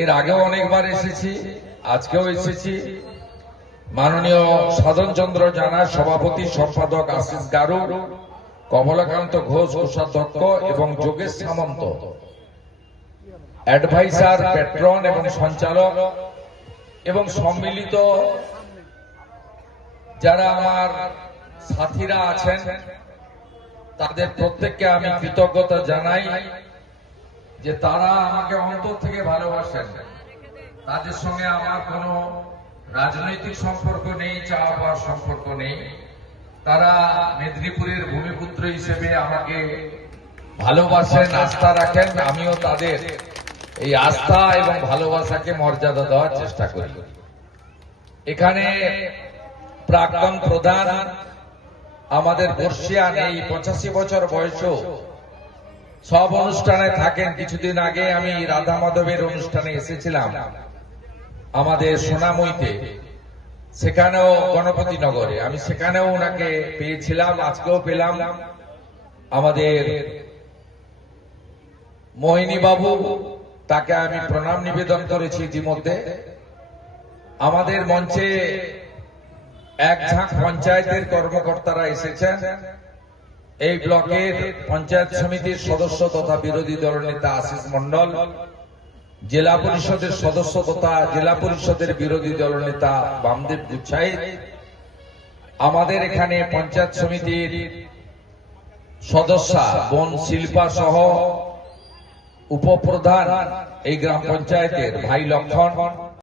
এর আগেও অনেকবার এসেছি, আজকেও এসেছি। মাননীয় সাধন চন্দ্র জানা, সভাপতি সম্পাদক আশিস গারু, কমলাকান্ত ঘোষ কোষাধ্যক্ষ এবং যোগেশ সামন্ত অ্যাডভাইজার, প্যাট্রন এবং সঞ্চালক, এবং সম্মিলিত যারা আমার সাথীরা আছেন তাদের প্রত্যেককে আমি কৃতজ্ঞতা জানাই যে তারা আমাকে অন্তর থেকে ভালোবাসেন। তাদের সঙ্গে আমার কোনো রাজনৈতিক সম্পর্ক নেই, চাওয়া পাওয়ার সম্পর্ক নেই। তারা মেদিনীপুরের ভূমিপুত্র হিসেবে আমাকে ভালোবাসেন, আস্থা রাখেন। আমিও তাদের এই আস্থা এবং ভালোবাসাকে মর্যাদা দেওয়ার চেষ্টা করি। এখানে প্রাক্তন প্রধান আমাদের বর্ষিয়ান, এই 85 বছর বয়সেও সব অনুষ্ঠানে থাকেন। কিছুদিন আগে আমি রাধা মাধবের অনুষ্ঠানে এসেছিলাম আমাদের সোনামইতে, সেখানেও গণপতি নগরে, আমি সেখানেও ওনাকে পেয়েছিলাম, আজকেও পেলাম। আমাদের মোহিনী বাবু, তাকে আমি প্রণাম নিবেদন করেছি ইতিমধ্যে। আমাদের মঞ্চে এক ঝাঁক পঞ্চায়েতের কর্মকর্তারা এসেছেন। এই ব্লকের পঞ্চায়েত সমিতির সদস্য তথা বিরোধী দলনেতা আশিস মন্ডল, জেলা পরিষদের সদস্য তথা জেলা পরিষদের বিরোধী দলনেতা বামদেব গুচ্ছাইত, আমাদের এখানে পঞ্চায়েত সমিতির সদস্যা বোন শিল্পা সহ উপপ্রধান এই গ্রাম পঞ্চায়েতের ভাই লক্ষণ,